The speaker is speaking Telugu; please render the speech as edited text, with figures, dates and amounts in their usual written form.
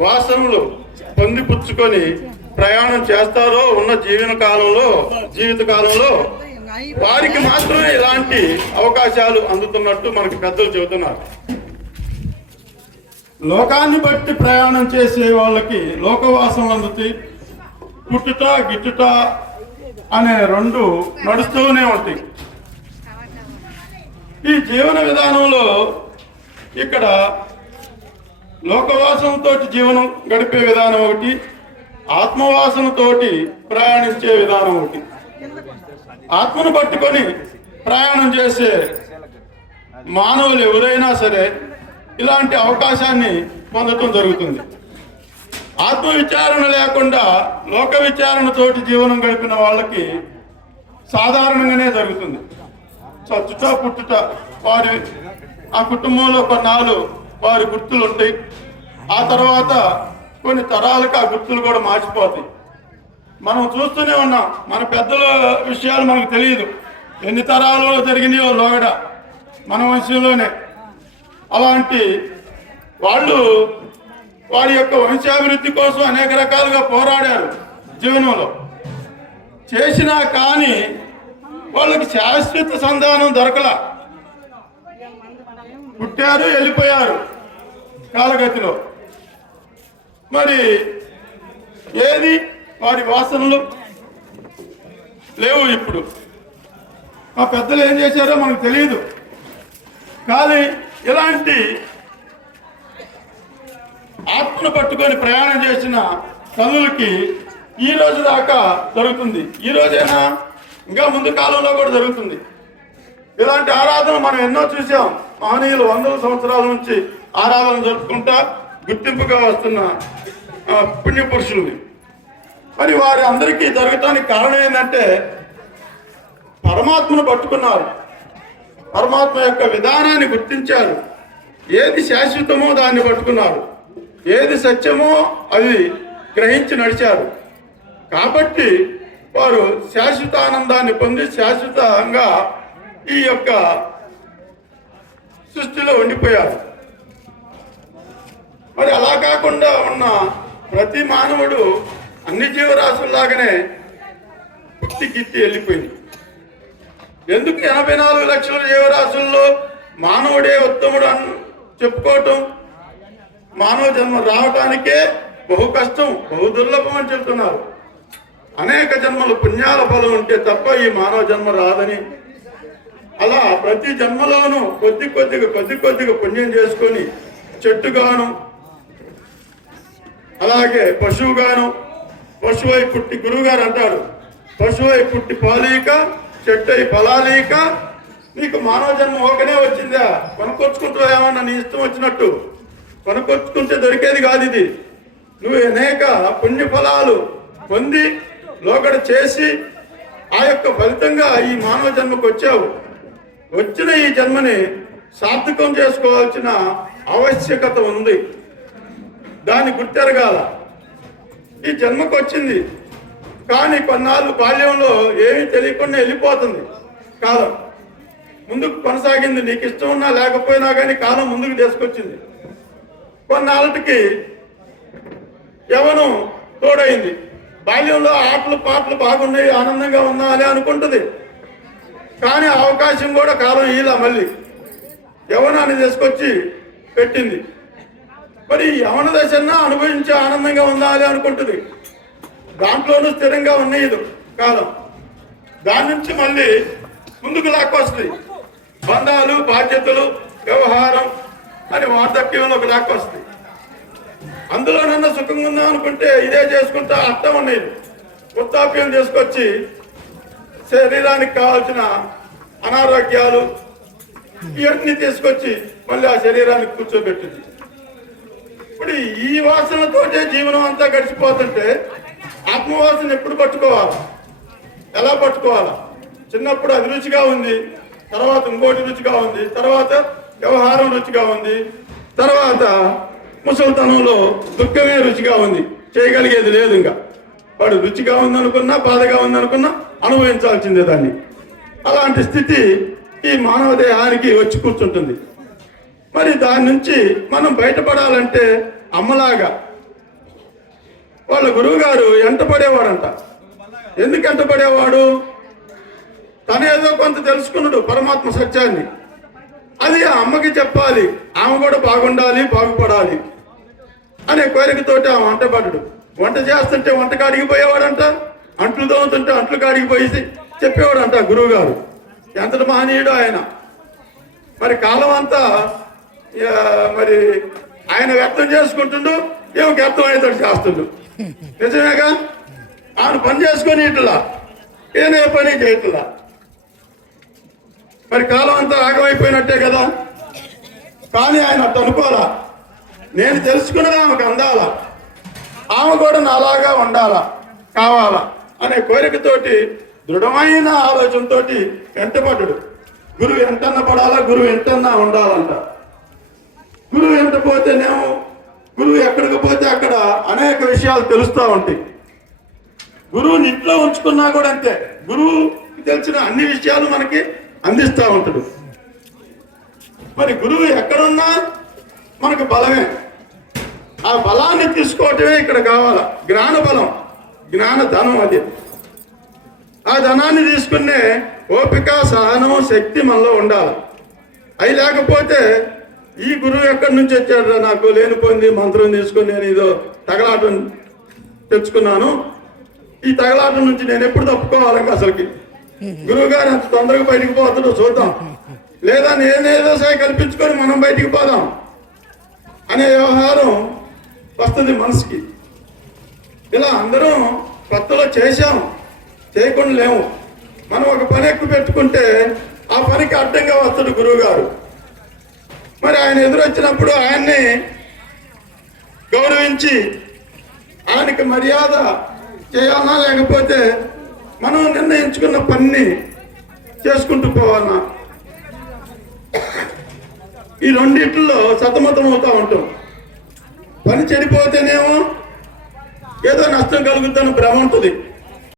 వాసనలు పొందిపుచ్చుకొని ప్రయాణం చేస్తారో ఉన్న జీవిత కాలంలో వారికి మాత్రమే ఇలాంటి అవకాశాలు అందుతున్నట్టు మనకి పెద్దలు చెబుతున్నారు. లోకాన్ని బట్టి ప్రయాణం చేసే వాళ్ళకి లోకవాసనలు అందుతాయి. పుట్టుట గిట్టుట అనే రెండు నడుస్తూనే ఉంటాయి. ఈ జీవన విధానంలో ఇక్కడ లోకవాసనతో జీవనం గడిపే విధానం ఒకటి, ఆత్మవాసనతోటి ప్రయాణించే విధానం ఒకటి. ఆత్మను పట్టుకొని ప్రయాణం చేసే మానవులు ఎవరైనా సరే ఇలాంటి అవకాశాన్ని పొందటం జరుగుతుంది. ఆత్మ విచారణ లేకుండా లోక విచారణతోటి జీవనం గడిపిన వాళ్ళకి సాధారణంగానే జరుగుతుంది. చచ్చుట పుట్టుట, వారి ఆ కుటుంబంలో కొన్నాళ్ళు వారి గుర్తులు ఉంటాయి. ఆ తర్వాత కొన్ని తరాలకు ఆ గుర్తులు కూడా మార్చిపోతాయి. మనం చూస్తూనే ఉన్నాం, మన పెద్దల విషయాలు మనకు తెలియదు, ఎన్ని తరాలు జరిగినాయో లోగడ మన వంశంలోనే. అలాంటి వాళ్ళు వారి యొక్క వంశాభివృద్ధి కోసం అనేక రకాలుగా పోరాడారు జీవనంలో. చేసినా కానీ వాళ్ళకి శాశ్వత సంధానం దొరకల. పుట్టారు, వెళ్ళిపోయారు కాలగతిలో. మరి ఏది వారి వాసనలు లేవు. ఇప్పుడు మా పెద్దలు ఏం చేశారో మనకు తెలియదు. కానీ ఇలాంటి ఆత్మను పట్టుకొని ప్రయాణం చేసిన తల్లులకి ఈ రోజు దాకా జరుగుతుంది. ఈ రోజైనా ఇంకా ముందు కాలంలో కూడా జరుగుతుంది. ఇలాంటి ఆరాధన మనం ఎన్నో చూసాం. మహనీయులు వందల సంవత్సరాల నుంచి ఆరాధన జరుపుకుంటా గుర్తింపుగా వస్తున్న పుణ్యపురుషులు. మరి వారి అందరికీ జరగటానికి కారణం ఏంటంటే పరమాత్మను పట్టుకున్నారు, పరమాత్మ యొక్క విధానాన్ని గుర్తించారు. ఏది శాశ్వతమో దాన్ని పట్టుకున్నారు, ఏది సత్యమో అది గ్రహించి నడిచారు. కాబట్టి వారు శాశ్వత ఆనందాన్ని పొంది శాశ్వతంగా ఈ యొక్క సృష్టిలో ఉండిపోయారు. మరి అలా కాకుండా ఉన్న ప్రతి మానవుడు అన్ని జీవరాశుల్లాగానే పుట్టి గిట్టి వెళ్ళిపోయింది. ఎందుకు 84 లక్షల జీవరాశుల్లో మానవుడే ఉత్తముడు అని చెప్పుకోవటం? మానవ జన్మ రావటానికే బహు కష్టం, బహు దుర్లభం అని చెప్తున్నారు. అనేక జన్మలు పుణ్యాల ఫలం ఉంటే తప్ప ఈ మానవ జన్మ రాదని. అలా ప్రతి జన్మలోనూ కొద్ది కొద్దిగా పుణ్యం చేసుకొని చెట్టుగాను, అలాగే పశువుగాను, పశువై పుట్టి గురువుగారు అంటాడు, పశువై పుట్టి పాలీక చెట్టై ఫలాలీక నీకు మానవ జన్మ ఒకనే వచ్చిందా? కొనుక్కొచ్చుకుంటూ ఏమన్నా నీ ఇష్టం వచ్చినట్టు కొనుక్కొచ్చుకుంటే దొరికేది కాదు ఇది. నువ్వు అనేక పుణ్య ఫలాలు పొంది లోగడ చేసి ఆ యొక్క ఫలితంగా ఈ మానవ జన్మకు వచ్చావు. వచ్చిన ఈ జన్మని సార్థకం చేసుకోవాల్సిన ఆవశ్యకత ఉంది. దాన్ని గుర్తెరగాల. ఈ జన్మకు వచ్చింది కానీ కొన్నాళ్ళు బాల్యంలో ఏమీ తెలియకుండా వెళ్ళిపోతుంది. కాలం ముందుకు కొనసాగింది. నీకు ఇష్టం ఉన్నా లేకపోయినా కానీ కాలం ముందుకు తీసుకొచ్చింది. కొన్నాళ్ళకి యవ్వనం తోడైంది. బాల్యంలో ఆటలు పాటలు బాగున్నాయి, ఆనందంగా ఉండాలి అనుకుంటుంది. కానీ అవకాశం కూడా కాలం ఇలా మళ్ళీ యవ్వనాన్ని తీసుకొచ్చి పెట్టింది. మరి యవ్వన దశన్నా అనుభవించి ఆనందంగా ఉండాలి అనుకుంటుంది. దాంట్లోనూ స్థిరంగా ఉన్నాయి కాలం. దాని నుంచి మళ్ళీ ముందుకు లాక్కొస్తుంది. బంధాలు, బాధ్యతలు, వ్యవహారం అని వార్ధక్యంలోకి లాక్కొస్తుంది. అందులోనన్నా సుఖంగా ఉందాం అనుకుంటే ఇదే చేసుకుంటా అర్థం ఉన్నాయి. వృద్ధాప్యం తీసుకొచ్చి శరీరానికి కావాల్సిన అనారోగ్యాలు ఇవన్నీ తీసుకొచ్చి మళ్ళీ ఆ శరీరానికి కూర్చోబెట్టింది. ఇప్పుడు ఈ వాసనతోటే జీవనం అంతా గడిచిపోతుంటే ఆత్మవాసన ఎప్పుడు పట్టుకోవాలా? ఎలా పట్టుకోవాలా? చిన్నప్పుడు అది రుచిగా ఉంది, తర్వాత ఇంకోటి రుచిగా ఉంది, తర్వాత వ్యవహారం రుచిగా ఉంది, తర్వాత ముసలితనంలో దుఃఖమే రుచిగా ఉంది, చేయగలిగేది లేదు. ఇంకా వాడు రుచిగా ఉందనుకున్నా బాధగా ఉందనుకున్నా అనుభవించాల్సిందే దాన్ని. అలాంటి స్థితి ఈ మానవ దేహానికి వచ్చి కూర్చుంటుంది. మరి దాని నుంచి మనం బయటపడాలంటే అమ్మలాగా వాళ్ళ గురువు గారు ఎంటపడేవాడంట. ఎందుకు ఎంటపడేవాడు? తనేదో కొంత తెలుసుకున్నాడు పరమాత్మ సత్యాన్ని. అది ఆ అమ్మకి చెప్పాలి, ఆమె కూడా బాగుండాలి, బాగుపడాలి అనే కోరికతోటి ఆమె వంటపడ్డాడు. వంట చేస్తుంటే వంటకాడికి పోయేవాడంట, అంట్లు తోముతుంటే అంట్లు కాడికి పోయి చెప్పేవాడంట గురువు గారు. ఎంతటి మహనీయుడు ఆయన. మరి కాలం అంతా మరి ఆయన వ్యక్తం చేసుకుంటుండు, ఏమో వ్యక్తం అయ్యేటట్టు చేస్తుండు. నిజమేగా? ఆయన పని చేసుకొని ఇట్లా ఏనే పని చేయట్లా. మరి కాలం అంతా ఆగమైపోయినట్టే కదా. కానీ ఆయన అట్ట అనుకోవాలా, నేను తెలుసుకున్నది ఆమెకు అందాలా, ఆమె కూడా నాలాగా ఉండాలా, కావాలా అనే కోరికతోటి దృఢమైన ఆలోచనతో వెంటపడ్డాడు. గురువు ఎంతన్నా పడాలా, గురువు ఎంతన్నా ఉండాలంట. గురువు ఎంత పోతేనేమో, గురువు ఎక్కడికి పోతే అక్కడ అనేక విషయాలు తెలుస్తూ ఉంటాయి. గురువుని ఇంట్లో ఉంచుకున్నా కూడా అంతే, గురువుకి తెలిసిన అన్ని విషయాలు మనకి అందిస్తూ ఉంటాడు. మరి గురువు ఎక్కడున్నా మనకు బలమే. ఆ బలాన్ని తీసుకోవటమే ఇక్కడ కావాలా. జ్ఞాన బలం, జ్ఞాన ధనం. అది ఆ ధనాన్ని తీసుకునే ఓపిక, సహనం, శక్తి మనలో ఉండాలి. అవి లేకపోతే ఈ గురువు ఎక్కడి నుంచి వచ్చాడు, నాకు లేనిపోయింది మంత్రం తీసుకొని నేను ఏదో తగలాటం తెచ్చుకున్నాను, ఈ తగలాటం నుంచి నేను ఎప్పుడు తప్పుకోవాలి అసలుకి, గురువు గారు ఎంత తొందరగా బయటికి పోతుందో చూద్దాం, లేదా నేనేదో సహాయ కల్పించుకొని మనం బయటికి పోదాం అనే వ్యవహారం వస్తుంది మనసుకి. ఇలా అందరం కొత్తలో చేశాం, చేయకుండా లేము. మనం ఒక పని ఎక్కువ పెట్టుకుంటే ఆ పనికి అడ్డంగా వస్తాడు గురువు గారు. మరి ఆయన ఎదురొచ్చినప్పుడు ఆయన్ని గౌరవించి ఆయనకి మర్యాద చేయాలన్నా, లేకపోతే మనం నిర్ణయించుకున్న పనిని చేసుకుంటూ పోవాలన్నా, ఈ రెండిట్లో సతమతం అవుతూ ఉంటాం. పని చెడిపోతేనేమో ఏదో నష్టం కలుగుతుందని భ్రమ ఉంటుంది.